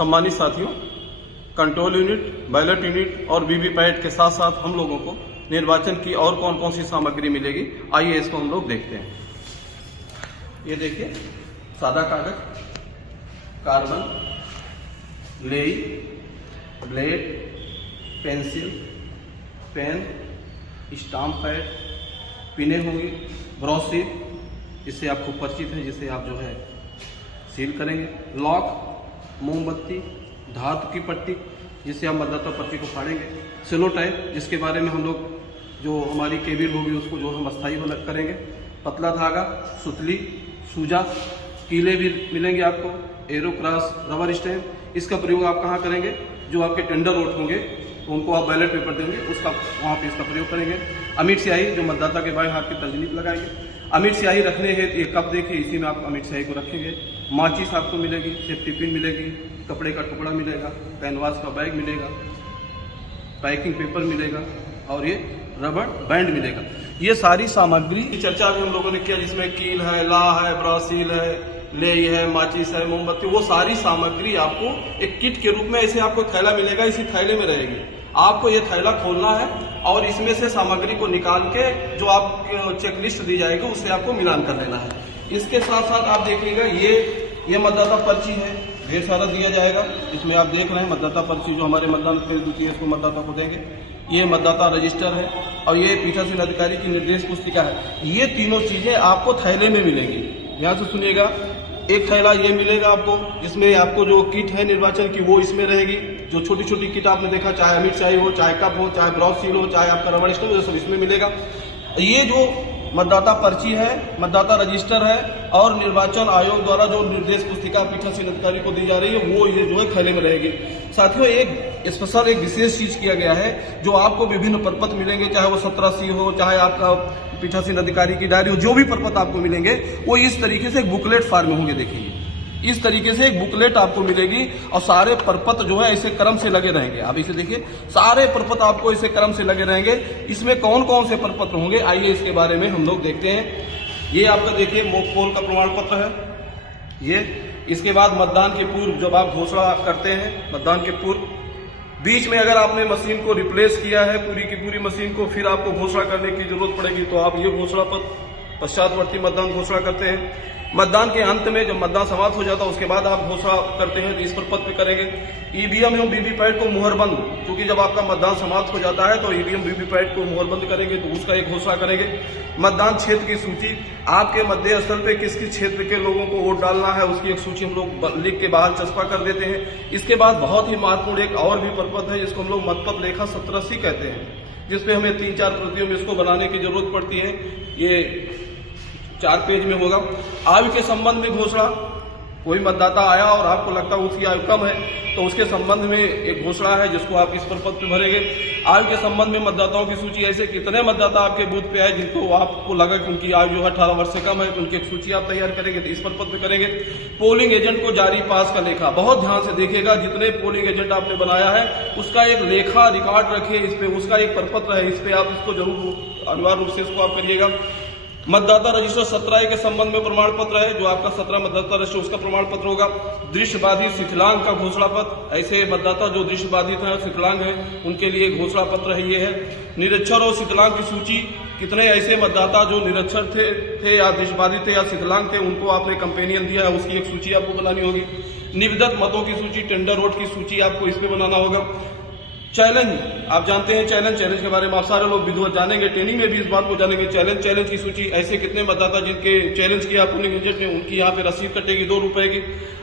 सम्मानित साथियों, control unit, ballot unit और वीवीपैट के साथ साथ हम लोगों को निर्वाचन की और कौन कौन सी सामग्री मिलेगी, आइए इसको हम लोग देखते हैं। ये देखिए, सादा कागज, कार्बन, लेई, blade, pencil, pen, stamp pad, पिने होंगी, ब्रॉशीट, इससे आप खूब परिचित हैं, जिसे आप जो है सील करेंगे, लॉक, मोमबत्ती, धातु की पट्टी, जिससे आप मतदाता पर्ची को फाड़ेंगे, सेलो टाइप, जिसके बारे में हम लोग जो हमारी केबिल होगी उसको जो हम अस्थायी करेंगे, पतला धागा, सुतली, सूजा, कीले भी मिलेंगे आपको, एरो क्रॉस, रबर स्टैम्प। इसका प्रयोग आप कहाँ करेंगे? जो आपके टेंडर वोट होंगे तो उनको आप बैलेट पेपर देंगे, उसका वहाँ पे इसका प्रयोग करेंगे। अमिट स्याही, जो मतदाता के बाएं हाथ की तर्जनी पर लगाएंगे। अमिट स्याही रखने है, एक कप देखिए, इसी में आप अमिट स्याही को रखेंगे। माचिस आपको मिलेगी, सेफ्टी पिन मिलेगी, कपड़े का टुकड़ा मिलेगा, कैनवास का बैग मिलेगा, पैकिंग पेपर मिलेगा और ये रबर बैंड मिलेगा। ये सारी सामग्री की चर्चा भी हम लोगों ने किया, जिसमें कील है, ला है, ब्रासील है, लेई है, माचिस है, मोमबत्ती, वो सारी सामग्री आपको एक किट के रूप में ऐसे आपको थैला मिलेगा, इसी थैले में रहेगी। आपको ये थैला खोलना है और इसमें से सामग्री को निकाल के जो आप चेकलिस्ट दी जाएगी उससे आपको मिलान कर लेना है। इसके साथ साथ आप देखिएगा, ये मतदाता पर्ची है, ढेर सारा दिया जाएगा। इसमें आप देख रहे हैं मतदाता पर्ची, जो हमारे मतदान केंद्र है इसको मतदाता को देंगे। ये मतदाता रजिस्टर है और ये पीठासीन अधिकारी की निर्देश पुस्तिका है। ये तीनों चीजें आपको थैले में मिलेंगी। ध्यान से सुनिएगा, एक थैला ये मिलेगा आपको, जिसमें आपको जो किट है निर्वाचन की वो इसमें रहेगी। जो छोटी छोटी किट आपने देखा, चाहे अमिट स्याही हो, चाहे कप हो, चाहे ब्रॉशील हो, चाहे आपका रबर स्टैम्प हो, सब इसमें मिलेगा। ये जो मतदाता पर्ची है, मतदाता रजिस्टर है और निर्वाचन आयोग द्वारा जो निर्देश पुस्तिका पीठासीन अधिकारी को दी जा रही है, वो ये जो है थैले में रहेगी। साथियों, एक स्पेशल एक विशेष चीज किया गया है, जो आपको विभिन्न प्रपत्र मिलेंगे, चाहे वो 17C हो, चाहे आपका पीठासीन अधिकारी की डायरी हो, जो भी प्रपत्र आपको मिलेंगे वो इस तरीके से एक बुकलेट फॉर्म में होंगे। देखिए, इस तरीके से एक बुकलेट आपको मिलेगी और सारे प्रपत्र जो है ऐसे क्रम से लगे रहेंगे। आप इसे देखिए, सारे प्रपत्र आपको इसे क्रम से लगे रहेंगे। इसमें कौन कौन से प्रपत्र होंगे, आइए इसके बारे में हम लोग देखते हैं। ये आपका देखिए मॉक पोल का प्रमाण पत्र है ये। इसके बाद मतदान के पूर्व जब आप घोषणा करते हैं, मतदान के पूर्व बीच में अगर आपने मशीन को रिप्लेस किया है, पूरी की पूरी मशीन को, फिर आपको घोषणा करने की जरूरत पड़ेगी, तो आप ये घोषणा पत्र पश्चातवर्ती मतदान घोषणा करते हैं। मतदान के अंत में जब मतदान समाप्त हो जाता है उसके बाद आप घोषणा करते हैं, तो इस पर पत्र करेंगे। ईवीएम एवं वीवीपैट को मुहरबंद, क्योंकि जब आपका मतदान समाप्त हो जाता है तो ईवीएम वीवीपैट को मुहरबंद करेंगे, तो उसका एक घोषणा करेंगे। मतदान क्षेत्र की सूची, आपके मतदेय स्थल पे किस किस क्षेत्र के लोगों को वोट डालना है उसकी एक सूची हम लोग लिख के बाहर चस्पा कर देते हैं। इसके बाद बहुत ही महत्वपूर्ण एक और भी प्रपत्र है, जिसको हम लोग मतपत्र लेखा 17C कहते हैं, जिसपे हमें 3-4 प्रतियों में इसको बनाने की जरूरत पड़ती है। ये 4 पेज में होगा। आयु के संबंध में घोषणा, कोई मतदाता आया और आपको लगता है उसकी आयु कम है, तो उसके संबंध में एक घोषणा है जिसको आप इस प्रपत्र में भरेंगे। आयु के संबंध में मतदाताओं की सूची, ऐसे कितने मतदाता आपके बूथ पे आए जिनको आपको लगा कि उनकी आयु जो है 18 वर्ष से कम है, तो उनकी एक सूची आप तैयार करेंगे, तो इस प्रपत्र में करेंगे। पोलिंग एजेंट को जारी पास का लेखा, बहुत ध्यान से देखिएगा, जितने पोलिंग एजेंट आपने बनाया है उसका एक लेखा रिकॉर्ड रखिए, इस पे उसका एक प्रपत्र है, इस पे आप इसको जरूर अनिवार्य रूप से इसको आप करिएगा। मतदाता रजिस्टर 17A के संबंध में प्रमाण पत्र है, जो आपका 17 मतदाता रजिस्टर उसका प्रमाण पत्र होगा। दृष्टिबाधित शिथिलांग का घोषणा पत्र, ऐसे मतदाता जो दृष्टिबाधित है, शिथिलांग है, उनके लिए घोषणा पत्र है, ये है। निरक्षर और शिथिलांग की सूची, कितने ऐसे मतदाता जो निरक्षर थे या दृष्टिबाधित थे या शिथिलांग थे, उनको आपने कंपेनियन दिया है, उसकी एक सूची आपको बनानी होगी। निविदत मतों की सूची, टेंडर वोट की सूची आपको इसमें बनाना होगा। चैलेंज, आप जानते हैं चैलेंज के बारे में आप सारे लोग विधिवत जानेंगे, ट्रेनिंग में भी इस बात को जानेंगे। चैलेंज की सूची, ऐसे कितने मतदाता जिनके चैलेंज किया पोलिंग एजेंट ने, उनकी यहाँ पे रसीद कटेगी 2 रुपए की।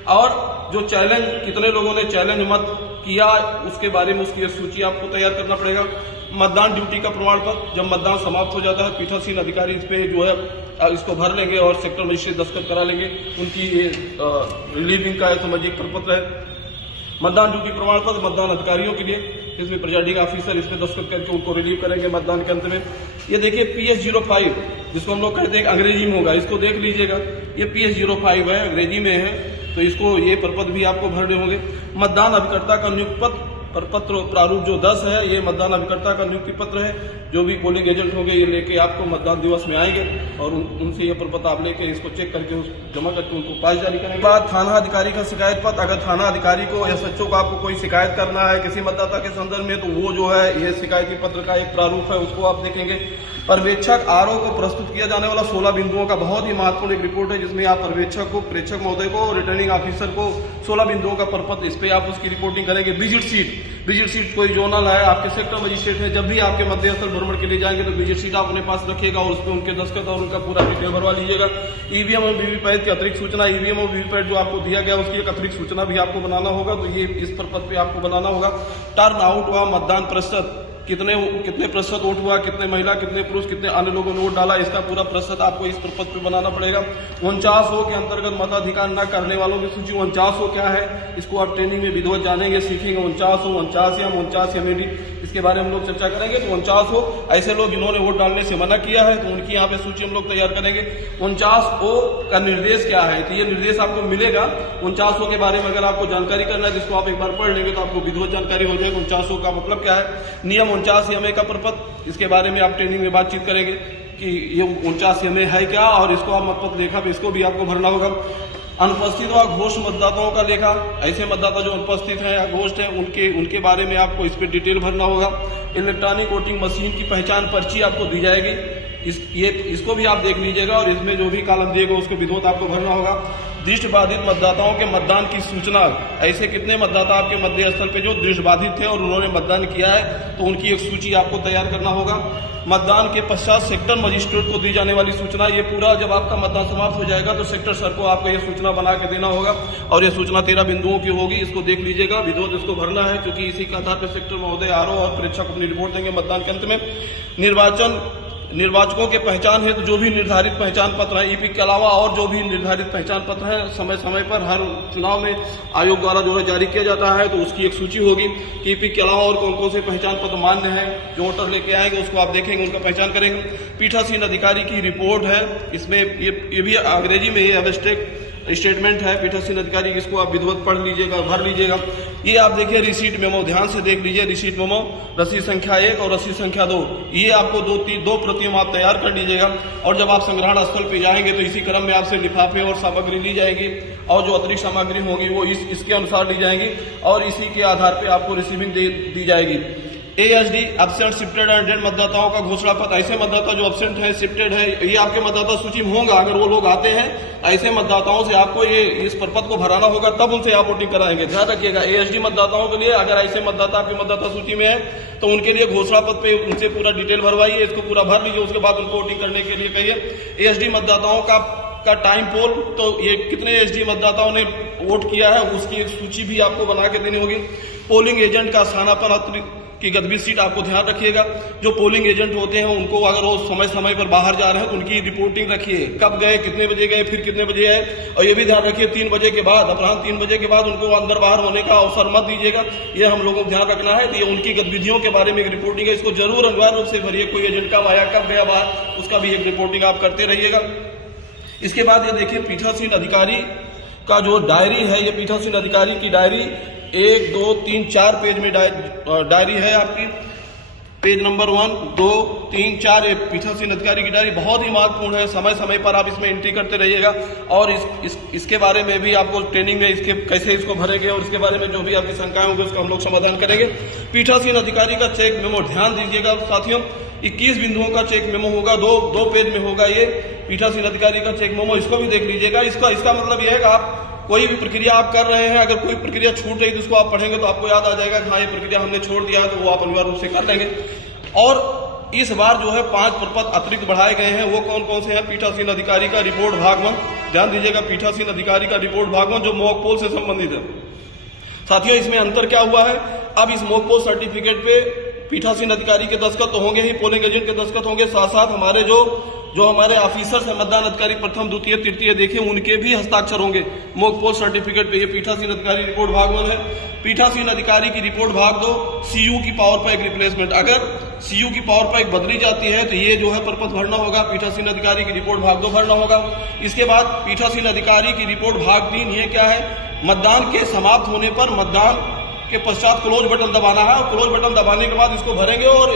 और जो चैलेंज, कितने लोगों ने चैलेंज मत किया, उसके बारे में उसकी सूची आपको तैयार करना पड़ेगा। मतदान ड्यूटी का प्रमाण पत्र, जब मतदान समाप्त हो जाता है पीठासीन अधिकारी इस पे जो है इसको भर लेंगे और सेक्टर मजिस्ट्रेट दस्तखत करा लेंगे, उनकी रिलीविंग का समझिए प्रपत्र है। मतदान ड्यूटी प्रमाण पत्र मतदान अधिकारियों के लिए, इसमें प्रिजाइडिंग ऑफिसर इस पे दस्तखत करके उनको रिलीव करेंगे मतदान के अंत में। ये देखिए PS05, जिसको हम लोग कहते हैं अंग्रेजी में होगा, इसको देख लीजिएगा, ये PS05 है, अंग्रेजी में है, तो इसको ये प्रपत्र भी आपको भरने होंगे। मतदान अभिकर्ता का नियुक्त पत्र, प्रपत्र प्रारूप जो 10 है, ये मतदान अभिकर्ता का नियुक्ति पत्र है। जो भी पोलिंग एजेंट होंगे ये लेके आपको मतदान दिवस में आएंगे और उनसे ये प्रपत्र आप लेके इसको चेक करके जमा करके उनको पास जारी करेंगे। बाद थाना अधिकारी का शिकायत पत्र, अगर थाना अधिकारी को SHO को आपको कोई शिकायत करना है किसी मतदाता के संदर्भ में, तो वो जो है ये शिकायती पत्र का एक प्रारूप है, उसको आप देखेंगे। पर्यवेक्षक RO को प्रस्तुत किया जाने वाला 16 बिंदुओं का बहुत ही महत्वपूर्ण एक रिपोर्ट है, जिसमें आप पर्यवेक्षक को, प्रेक्षक महोदय को, रिटर्निंग ऑफिसर को 16 बिंदुओं का प्रपत्र, इस पे आप उसकी रिपोर्टिंग करेंगे। विजिट सीट कोई जोनल है, आपके सेक्टर मजिस्ट्रेट है, जब भी आपके मध्यस्थल भ्रमण के लिए जाएंगे तो विजिट सीट आप अपने पास रखिएगा और उस पर उनके दस्तखत और उनका पूरा डिटेल भरवा लीजिएगा। EVM और वीवीपैट की अतिरिक्त सूचना, EVM और वीवीपैट जो आपको दिया गया उसकी एक अतिरिक्त सूचना भी आपको बनाना होगा, तो ये इस प्रपत्र पे आपको बनाना होगा। टर्न आउट हुआ, मतदान प्रतिशत कितने प्रतिशत वोट हुआ, कितने महिला, कितने पुरुष, कितने अन्य लोगों ने वोट डाला, इसका पूरा प्रतिशत आपको इस प्रपत्र पे बनाना पड़ेगा। 49 के अंतर्गत मताधिकार न करने वालों की सूची 49 क्या है, इसको आप ट्रेनिंग में विधिवत जानेंगे, सीखेंगे। 49 MAD, इसके बारे में हम लोग चर्चा करेंगे। तो 49 ऐसे लोग जिन्होंने वोट डालने से मना किया है, तो उनकी यहाँ पे सूची हम लोग तैयार करेंगे। 49 का निर्देश क्या है, तो ये निर्देश आपको मिलेगा। 49 के बारे में अगर आपको जानकारी करना है, जिसको आप एक बार पढ़ लेंगे तो आपको विधिवत जानकारी हो जाएगी। 49 का मतलब क्या है, नियम 49 MA का प्रपत्र, इसके बारे में आप ट्रेनिंग में बातचीत करेंगे कि ये 49 MA है क्या, और इसको आप मतपत्र लेखा पे इसको भी आपको भरना होगा। अनुपस्थित व घोष मतदाताओं का लेखा, ऐसे मतदाता जो अनुपस्थित हैं या घोष हैं उनके बारे में आपको इस पे डिटेल भरना होगा। इलेक्ट्रॉनिक वोटिंग मशीन की पहचान पर्ची आपको दी जाएगी, इसको भी आप देख लीजिएगा और इसमें जो भी कॉलम दिएगा उसको विधिवत आपको भरना होगा। दृष्टिबाधित मतदाताओं के मतदान की सूचना, ऐसे कितने मतदाता आपके मध्य स्थल पे जो दृष्टिबाधित थे और उन्होंने मतदान किया है, तो उनकी एक सूची आपको तैयार करना होगा। मतदान के पश्चात सेक्टर मजिस्ट्रेट को दी जाने वाली सूचना, ये पूरा जब आपका मतदान समाप्त हो जाएगा तो सेक्टर सर को आपको ये सूचना बना के देना होगा और ये सूचना 13 बिंदुओं की होगी, इसको देख लीजिएगा, विधिवत इसको भरना है, क्योंकि इसी के आधार पर सेक्टर महोदय RO और प्रेक्षक अपनी रिपोर्ट देंगे मतदान के अंत में। निर्वाचकों के पहचान हेतु जो भी निर्धारित पहचान पत्र है, EP के अलावा और जो भी निर्धारित पहचान पत्र है, समय समय पर हर चुनाव में आयोग द्वारा जो है जारी किया जाता है, तो उसकी एक सूची होगी कि EP के अलावा और कौन कौन से पहचान पत्र मान्य है, जो वोटर लेके आएंगे उसको आप देखेंगे, उनका पहचान करेंगे। पीठासीन अधिकारी की रिपोर्ट है, इसमें ये भी अंग्रेजी में ये एब्स्ट्रैक्ट स्टेटमेंट है पीठासीन अधिकारी, इसको आप विधिवत पढ़ लीजिएगा, भर लीजिएगा। ये आप देखिए रिसीट मेमो, ध्यान से देख लीजिए रिसीट मेमो, रसीद संख्या 1 और रसीद संख्या 2, ये आपको दो प्रतियों आप तैयार कर लीजिएगा। और जब आप संग्रहण स्थल पे जाएंगे तो इसी क्रम में आपसे लिफाफे और सामग्री ली जाएगी और जो अतिरिक्त सामग्री होगी वो इसके अनुसार ली जाएगी और इसी के आधार पर आपको रिसीविंग दी जाएगी। ASD absent, shifted and dead मतदाताओं का घोषणा पत्र, ऐसे मतदाता जो एब्सेंट है, शिफ्टेड है, ये आपके मतदाता सूची में होगा। अगर वो लोग आते हैं, ऐसे मतदाताओं से आपको ये इस प्रपत्र को भराना होगा, तब उनसे आप वोटिंग कराएंगे। ध्यान रखिएगा, ASD मतदाताओं के लिए अगर ऐसे मतदाता आपके मतदाता सूची में है तो उनके लिए घोषणा पत्र पे उनसे पूरा डिटेल भरवाइए, इसको पूरा भर लीजिए, उसके बाद उनको वोटिंग करने के लिए कहिए। ASD मतदाताओं का टाइम पोल, तो ये कितने ASD मतदाताओं ने वोट किया है उसकी एक सूची भी आपको बना के देनी होगी। पोलिंग एजेंट का स्थानापन्न की गतिविधि सीट आपको ध्यान रखिएगा। जो पोलिंग एजेंट होते हैं उनको अगर वो समय समय पर बाहर जा रहे हैं तो उनकी रिपोर्टिंग रखिए, कब गए, कितने बजे गए, फिर कितने बजे आए। और ये भी ध्यान रखिए 3 बजे के बाद, अपराह्न 3 बजे के बाद उनको अंदर बाहर होने का अवसर मत दीजिएगा, ये हम लोगों को ध्यान रखना है। तो ये उनकी गतिविधियों के बारे में एक रिपोर्टिंग है, इसको जरूर अनिवार्य रूप से भरिए। कोई एजेंट कब आया, कब गया बाहर, उसका भी एक रिपोर्टिंग आप करते रहिएगा। इसके बाद ये देखिए पीठासीन अधिकारी का जो डायरी है, ये पीठासीन अधिकारी की डायरी 1, 2, 3, 4 पेज में डायरी है आपकी। पेज नंबर 1, 2, 3, 4 ये पीठासीन अधिकारी की डायरी बहुत ही महत्वपूर्ण है, समय समय पर आप इसमें एंट्री करते रहिएगा और इसके बारे में भी आपको ट्रेनिंग में इसके कैसे इसको भरेंगे और इसके बारे में जो भी आपकी शंकाएं होंगी उसका हम लोग समाधान करेंगे। पीठासीन अधिकारी का चेक मेमो, ध्यान दीजिएगा साथियों, 21 बिंदुओं का चेक मेमो होगा, दो पेज में होगा ये पीठासीन अधिकारी का चेक मेमो, इसको भी देख लीजिएगा। इसका मतलब यह है कि आप कोई भी प्रक्रिया आप कर रहे हैं, अगर कोई प्रक्रिया छूट रही तो उसको आप पढ़ेंगे तो आपको याद आ जाएगा कि हाँ ये प्रक्रिया हमने छोड़ दिया है, तो वो आप अनिवार्य रूप से कर लेंगे। और इस बार जो है 5 प्रपत्र अतिरिक्त बढ़ाए गए हैं, वो कौन कौन से हैं? पीठासीन अधिकारी का रिपोर्ट भाग 1, ध्यान दीजिएगा, पीठासीन अधिकारी का रिपोर्ट भाग 1 जो मॉक पोल से संबंधित है। साथियों इसमें अंतर क्या हुआ है, अब इस मॉक पोल सर्टिफिकेट पे पीठासीन अधिकारी के दस्तखत तो होंगे ही, पोलिंग एजेंट के दस्तखत होंगे, साथ साथ हमारे जो हमारे ऑफिसर्स हैं, मतदान अधिकारी प्रथम, द्वितीय, तृतीय, देखिए उनके भी हस्ताक्षर होंगे मॉक पोल सर्टिफिकेट पे। ये पीठासीन अधिकारी रिपोर्ट भाग 1 है। पीठासीन अधिकारी की रिपोर्ट भाग 2, CU की पावर पैक रिप्लेसमेंट, अगर CU की पावर पैक बदली जाती है तो ये जो है प्रपत्र भरना होगा, पीठासीन अधिकारी की रिपोर्ट भाग 2 भरना होगा। इसके बाद पीठासीन अधिकारी की रिपोर्ट भाग 3, ये क्या है, मतदान के समाप्त होने पर मतदान के पश्चात क्लोज बटन दबाना है और क्लोज बटन दबाने के बाद इसको भरेंगे और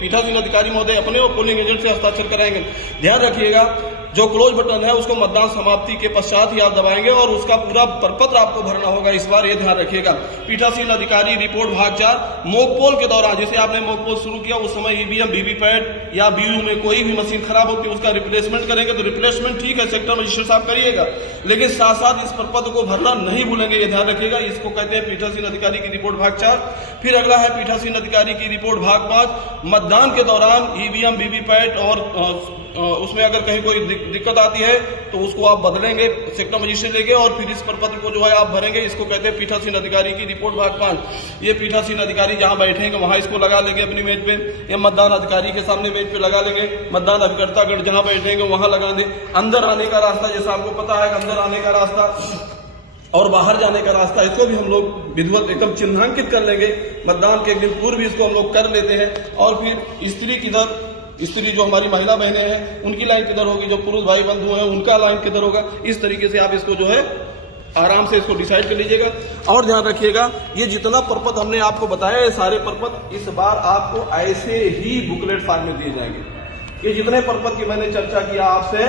पीठासीन अधिकारी महोदय अपने और पोलिंग एजेंट से हस्ताक्षर कराएंगे। ध्यान रखिएगा, जो क्लोज बटन है उसको मतदान समाप्ति के पश्चात ही आप दबाएंगे और उसका पूरा प्रपत्र आपको भरना होगा। इस बार ये ध्यान रखिएगा। पीठासीन अधिकारी रिपोर्ट भाग 4 मॉक पोल के दौरान, जैसे आपने मॉक पोल शुरू किया उस समय ईवीएम, वीवीपैट या बीयू में कोई भी मशीन खराब होती है उसका रिप्लेसमेंट करेंगे तो रिप्लेसमेंट ठीक है, सेक्टर मजिस्ट्रेट साहब करिएगा, लेकिन साथ साथ इस प्रपत्र को भरना नहीं भूलेंगे, ये ध्यान रखिएगा। इसको कहते हैं पीठासीन अधिकारी की रिपोर्ट भाग 4। फिर अगला है पीठासीन अधिकारी की रिपोर्ट भाग 5। मतदान के दौरान ईवीएम, वीवीपैट और उसमें अगर कहीं कोई दिक्कत आती है तो उसको आप बदलेंगे, सेक्टर मजिस्ट्रेट लेंगे और फिर इस प्रपत्र को जो है आप भरेंगे। इसको कहते हैं पीठासीन अधिकारी की रिपोर्ट भाग 5। ये पीठासीन अधिकारी जहां बैठेंगे वहां इसको लगा लेंगे अपनी मेज पे, या मतदान अधिकारी के सामने मेज पे लगा लेंगे। मतदान अभिकर्तागण जहां बैठेंगे वहां लगा दें। अंदर आने का रास्ता, जैसा आपको पता है अंदर आने का रास्ता और बाहर जाने का रास्ता, इसको भी हम लोग विधिवत एकदम चिन्हांकित कर लेंगे। मतदान के एक दिन पूर्व इसको हम लोग कर लेते हैं। और फिर स्त्री किधर, स्त्री जो हमारी महिला बहनें हैं उनकी लाइन किधर होगी, जो पुरुष भाई बंधु हैं उनका लाइन किधर होगा, इस तरीके से आप इसको जो है आराम से इसको डिसाइड कर लीजिएगा। और ध्यान रखिएगा, ये जितना प्रपत्र हमने आपको बताया ये सारे प्रपत्र इस बार आपको ऐसे ही बुकलेट फॉर्म में दिए जाएंगे। ये जितने प्रपत्र की मैंने चर्चा किया आपसे,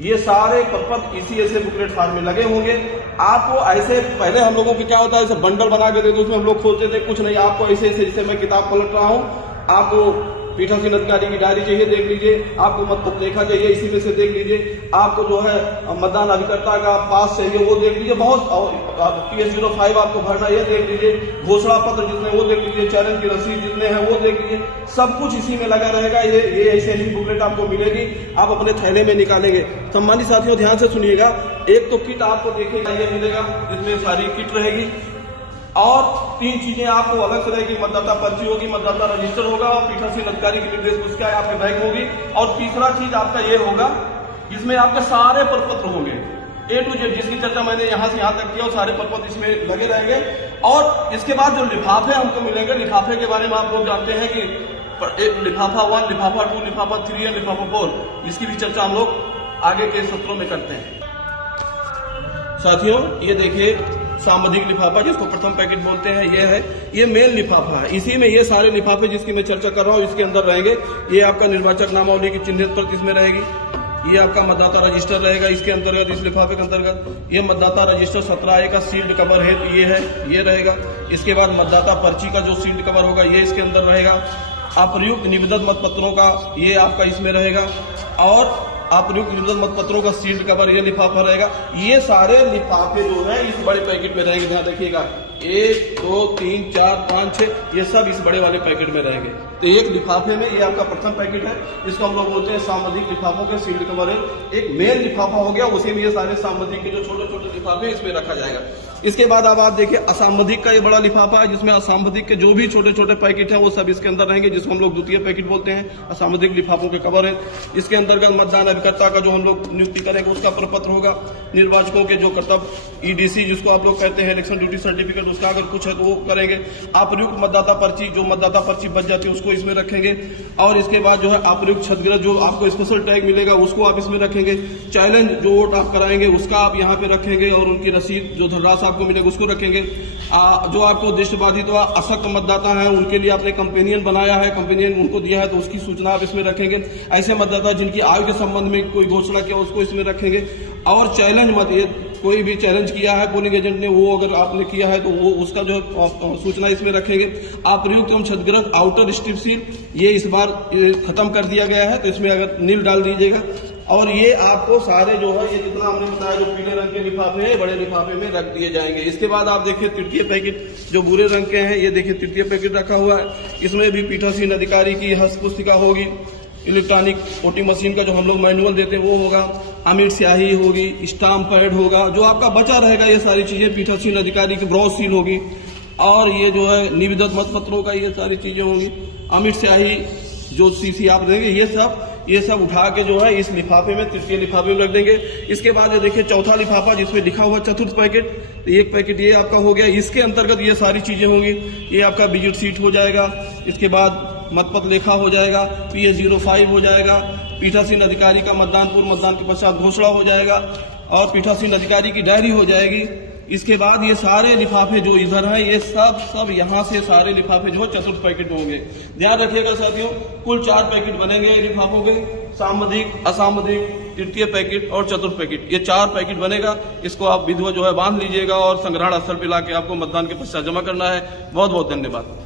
ये सारे प्रपत्र इसी ऐसे बुकलेट फॉर्म में लगे होंगे। आपको ऐसे, पहले हम लोगों को क्या होता है, ऐसे बंडल बना के देते उसमें हम लोग खोलते थे, कुछ नहीं, आपको ऐसे ऐसे जैसे मैं किताब पलट रहा हूं, आपको पीठासीन अधिकारी की डायरी चाहिए देख लीजिए, आपको मतपत्र लेखा चाहिए इसी में से देख लीजिए, आपको जो है मतदान अभिकर्ता का पास चाहिए वो देख लीजिए, बहुत PS05 आपको भरना ये देख लीजिए, घोषणा पत्र जितने वो देख लीजिए, चैलेंज की रसीद जितने हैं वो देख लीजिए, सब कुछ इसी में लगा रहेगा। ये ऐसे ही बुकलेट आपको मिलेगी, आप अपने थैले में निकालेंगे। सम्मानित साथियों ध्यान से सुनिएगा, एक तो किट आपको देखिएगा ये मिलेगा जिसमें सारी किट रहेगी और 3 चीजें आपको अलग से रहेगी, मतदाता पर्ची होगी, मतदाता रजिस्टर होगा और पीठासीन अधिकारी की निर्देश पुस्तिका आपके बैग होगी। और तीसरा चीज आपका ये होगा जिसमें आपके सारे प्रपत्र होंगे A to Z, जिसकी चर्चा मैंने यहाँ से यहाँ तक किया, और सारे प्रपत्र इसमें लगे रहेंगे। और इसके बाद जो लिफाफे हमको मिलेंगे, लिफाफे के बारे में आप लोग जानते हैं कि लिफाफा 1, लिफाफा 2, लिफाफा 3 और लिफाफा 4, इसकी भी चर्चा हम लोग आगे के सत्रों में करते हैं। साथियों ये देखिए सामधिक लिफाफा जिसको प्रथम पैकेट बोलते हैं, ये है, ये मेन लिफाफा है। इसी में ये सारे लिफाफे जिसकी मैं चर्चा कर रहा हूँ इसके अंदर रहेंगे। ये आपका निर्वाचक नामावली की चिन्हित प्रति इसमें रहेगी, ये आपका मतदाता रजिस्टर रहेगा इसके अंतर्गत, इस लिफाफे के अंतर्गत। ये मतदाता रजिस्टर 17A का सील्ड कवर है तो ये है, ये रहेगा। इसके बाद मतदाता पर्ची का जो सील्ड कवर होगा ये इसके अंदर रहेगा। अप्रयुक्त निवेदन मतपत्रों का ये आपका इसमें रहेगा और अप्रयुक्त निवेदन मतपत्रों का सील्ड कवर ये लिफाफा रहेगा। ये सारे लिफाफे जो है इस बड़े पैकेट में रहेंगे, ध्यान रखिएगा। 1, 2, 3, 4, 5, 6 ये सब इस बड़े वाले पैकेट में रहेंगे। तो एक लिफाफे में ये आपका प्रथम पैकेट है, इसको हम लोग बोलते हैं सामधिक लिफाफों के सील्ड कवर है। एक मेन लिफाफा हो गया, उसी में ये सारे सामधिक के जो छोटे छोटे लिफाफे इसमें रखा जाएगा। इसके बाद अब आप देखिए असामधिक का ये बड़ा लिफाफा है जिसमें असामधिक के जो भी छोटे छोटे पैकेट है वो सब इसके अंदर रहेंगे, जिसको हम लोग द्वितीय पैकेट बोलते हैं। असामधिक लिफाफों के कवर है। इसके अंतर्गत मतदान अभिकर्ता का जो हम लोग नियुक्ति करेंगे उसका प्रपत्र होगा, निर्वाचकों के जो कर्तव्य EDC जिसको आप लोग कहते हैं इलेक्शन ड्यूटी सर्टिफिकेट, उसका अगर कुछ है तो वो करेंगे। अप्रयुक्त मतदाता पर्ची, जो मतदाता पर्ची बच जाती है उसको इसमें रखेंगे। और इसके बाद जो है अप्रयुक्त क्षतिग्रस्त जो आपको स्पेशल टैग मिलेगा उसको आप इसमें रखेंगे। चैलेंज जो वोट आप कराएंगे उसका आप यहाँ पे रखेंगे और उनकी रसीद जो धनराशि आपको मिलेगा उसको रखेंगे। जो आपको दृष्टिबाधित व अशक्त मतदाता है उनके लिए आपने कंपेनियन बनाया है, कंपेनियन उनको दिया है तो उसकी सूचना आप इसमें रखेंगे। ऐसे मतदाता जिनकी आयु के संबंध में कोई घोषणा किया उसको इसमें रखेंगे। और चैलेंज मत, ये कोई भी चैलेंज किया है पोलिंग एजेंट ने, वो अगर आपने किया है तो वो उसका जो सूचना इसमें रखेंगे। अप्रयुक्त एवं क्षतिग्रस्त आउटर स्ट्रिप सील ये इस बार खत्म कर दिया गया है तो इसमें अगर नील डाल दीजिएगा। और ये आपको सारे जो है ये जितना हमने बताया जो पीले रंग के लिफाफे हैं बड़े लिफाफे में रख दिए जाएंगे। इसके बाद आप देखिए तृतीय पैकेट जो भूरे रंग के हैं, ये देखिए तृतीय पैकेट रखा हुआ है। इसमें भी पीठासीन अधिकारी की हस्त पुस्तिका होगी, इलेक्ट्रॉनिक वोटिंग मशीन का जो हम लोग मैनुअल देते हैं वो होगा, अमिट स्याही होगी, स्टाम्प पैड होगा, जो आपका बचा रहेगा ये सारी चीजें पीठासीन अधिकारी की ब्रॉस सील होगी। और ये जो है निवेदक मतपत्रों का ये सारी चीजें होंगी, अमिट स्याही जो CC आप देंगे ये सब उठा के जो है इस लिफाफे में, तृतीय लिफाफे में रख देंगे। इसके बाद ये देखिए चौथा लिफाफा जिसमें लिखा हुआ चतुर्थ पैकेट, तो एक पैकेट ये आपका हो गया। इसके अंतर्गत ये सारी चीजें होंगी, ये आपका विजिट सीट हो जाएगा। इसके बाद मतपत्र लेखा हो जाएगा, PS05 हो जाएगा, पीठासीन अधिकारी का मतदान पूर्व मतदान के पश्चात घोषणा हो जाएगा और पीठासीन अधिकारी की डायरी हो जाएगी। इसके बाद ये सारे लिफाफे जो इधर हैं, ये सब यहाँ से सारे लिफाफे जो चतुर्थ पैकेट होंगे। ध्यान रखिएगा साथियों, कुल 4 पैकेट बनेंगे लिफाफों के, सामधिक, असामधिक, तृतीय पैकेट और चतुर्थ पैकेट, ये 4 पैकेट बनेगा। इसको आप विधिवत जो है बांध लीजिएगा और संग्रहण स्थल पे लाके आपको मतदान के पश्चात जमा करना है। बहुत बहुत धन्यवाद।